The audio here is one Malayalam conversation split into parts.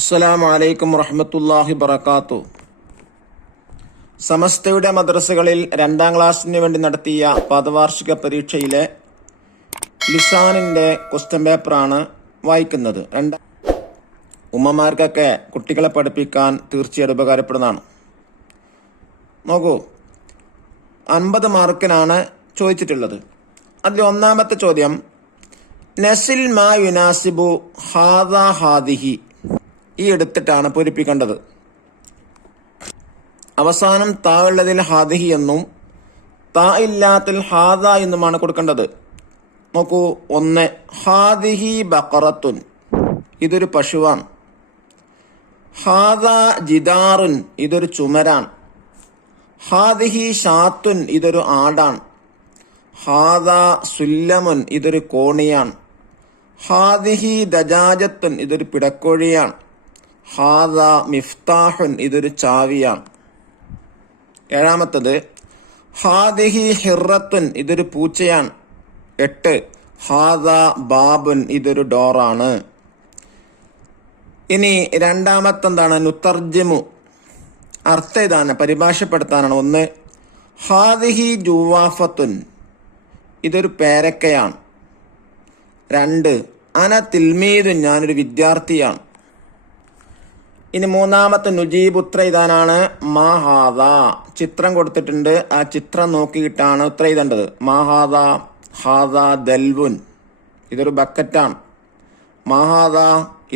അസ്സലാമു അലൈക്കും വറഹ്മത്തുള്ളാഹി വബറകാത്തു. സമസ്തയുടെ മദ്രസകളിൽ 2ാം ക്ലാസ്സിന് വേണ്ടി നടത്തിയ പദവാർഷിക പരീക്ഷയിലെ ലിസാനിൻ്റെ ക്വസ്റ്റ്യൻ പേപ്പറാണ് വായിക്കുന്നത്. ഉമ്മമാർക്കൊക്കെ കുട്ടികളെ പഠിപ്പിക്കാൻ തീർച്ചയായിട്ടും ഉപകാരപ്പെടുന്നതാണ്. നോക്കൂ, 50 മാർക്കിനാണ് ചോദിച്ചിട്ടുള്ളത്. അതിൽ ഒന്നാമത്തെ ചോദ്യം, നസിൽ മാ യുനാസിബു ഹാദാ ഹാദിഹി, ഈ എടുത്തിട്ടാണ് പൂരിപ്പിക്കേണ്ടത്. അവസാനം താ ഉള്ളതിൽ ഹാദിഹി എന്നും താ ഇല്ലാത്തിൽ ഹാദ എന്നുമാണ് കൊടുക്കേണ്ടത്. നോക്കൂ, 1 ഹാദിഹി ബഖറത്തുൻ, ഇതൊരു പശുവാണ്. ഹാദ ജിദാറുൻ, ഇതൊരു ചുമരാണ്. ഹാദിഹി ഷാത്തുൻ, ഇതൊരു ആടാണ്. ഹാദ സുല്ലമുൻ, ഇതൊരു കോണിയാണ്. ഹാദിഹി ദജാജത്തുൻ, ഇതൊരു പിടക്കോഴിയാണ്. ഹാദ മിഫ്താഹുൻ, ഇതൊരു ചാവിയാണ്. 7ാമത്തത് ഹാദിഹി ഹിറത്തുൻ, ഇതൊരു പൂച്ചയാണ്. 8 ഹാദ ബാബുൻ, ഇതൊരു ഡോറാണ്. ഇനി 2ാമത്തെ എന്താണ്? നുതർജിമു, അർത്ഥം ഇതാണ്, പരിഭാഷപ്പെടുത്താനാണ്. 1 ഹാദിഹി ജുവാഫത്തുൻ, ഇതൊരു പേരക്കയാണ്. 2 അന തിൽമീദുൻ, ഞാനൊരു വിദ്യാർത്ഥിയാണ്. ഇനി 3ാമത്തെ നുജീബ്, ഉത്തരം എഴുതാനാണ്. മാഹാദ, ചിത്രം കൊടുത്തിട്ടുണ്ട്, ആ ചിത്രം നോക്കിയിട്ടാണ് ഉത്തരം എഴുതേണ്ടത്. മാഹാദ ഹാദ ദൽവുൻ, ഇതൊരു ബക്കറ്റാണ്. മാഹാദ,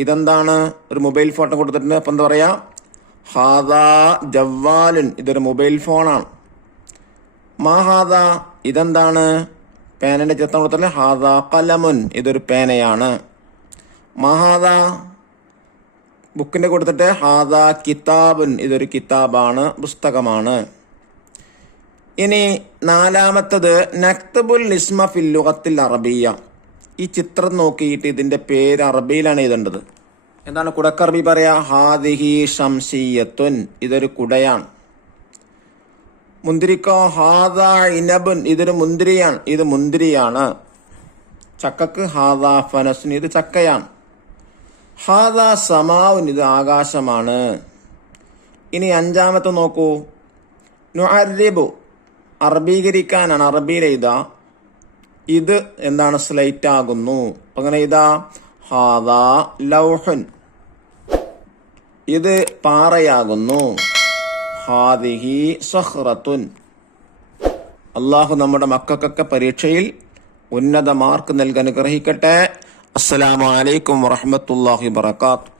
ഇതെന്താണ്? ഒരു മൊബൈൽ ഫോട്ടോ കൊടുത്തിട്ടുണ്ട്. അപ്പം എന്താ പറയാ? ഹാദ ജവ്വാലുൻ, ഇതൊരു മൊബൈൽ ഫോണാണ്. മാഹാദ, ഇതെന്താണ്? പേനന്റെ ചിത്രം കൊടുത്തിട്ട് ഹാദ കലമുൻ, ഇതൊരു പേനയാണ്. മാഹാദ, ബുക്കിന്റെ കൊടുത്തിട്ട് ഹാദ കിതാബുൻ, ഇതൊരു കിതാബാണ്, പുസ്തകമാണ്. ഇനി 4ാമത്തത് നക്തബുൽ ഇസ്മ ഫിൽ ലുഗത്തിൽ അറബിയ, ഈ ചിത്രം നോക്കിയിട്ട് ഇതിന്റെ പേര് അറബിയിലാണ് എഴുതേണ്ടത്. എന്താണ് കുടക്ക് അറബി പറയാ? ഹാദിഹി ഷംസിയത്തുൻ, ഇതൊരു കുടയാണ്. മുന്തിരിക്കോ ഹാദ ഇനബുൻ, ഇതൊരു മുന്തിരിയാണ്, ഇത് മുന്തിരിയാണ്. ചക്കക്ക് ഹാദ ഫനസുൻ, ഇത് ചക്കയാണ്. ഹാദ സമാവുൻ, ഇത് ആകാശമാണ്. ഇനി 5ാമത്തെ നോക്കൂ, നുഅർരിബു, അറബീകരിക്കാനാണ്, അറബിയിൽ എഴുതാ. ഇത് എന്താണ്? സ്ലൈറ്റ് ആകുന്നു. അങ്ങനെ എഴുതാ ഹാദ ലൗഹുൻ, ഇത് പാറയാകുന്നു. ഹാദിഹി സഖ്റത്തുൻ. അള്ളാഹു നമ്മുടെ മക്കൾക്കൊക്കെ പരീക്ഷയിൽ ഉന്നത മാർക്ക് നൽകാൻ അനുഗ്രഹിക്കട്ടെ. അസ്സലാമു അലൈക്കും വറഹ്മത്തുള്ളാഹി വബറകാതുഹു.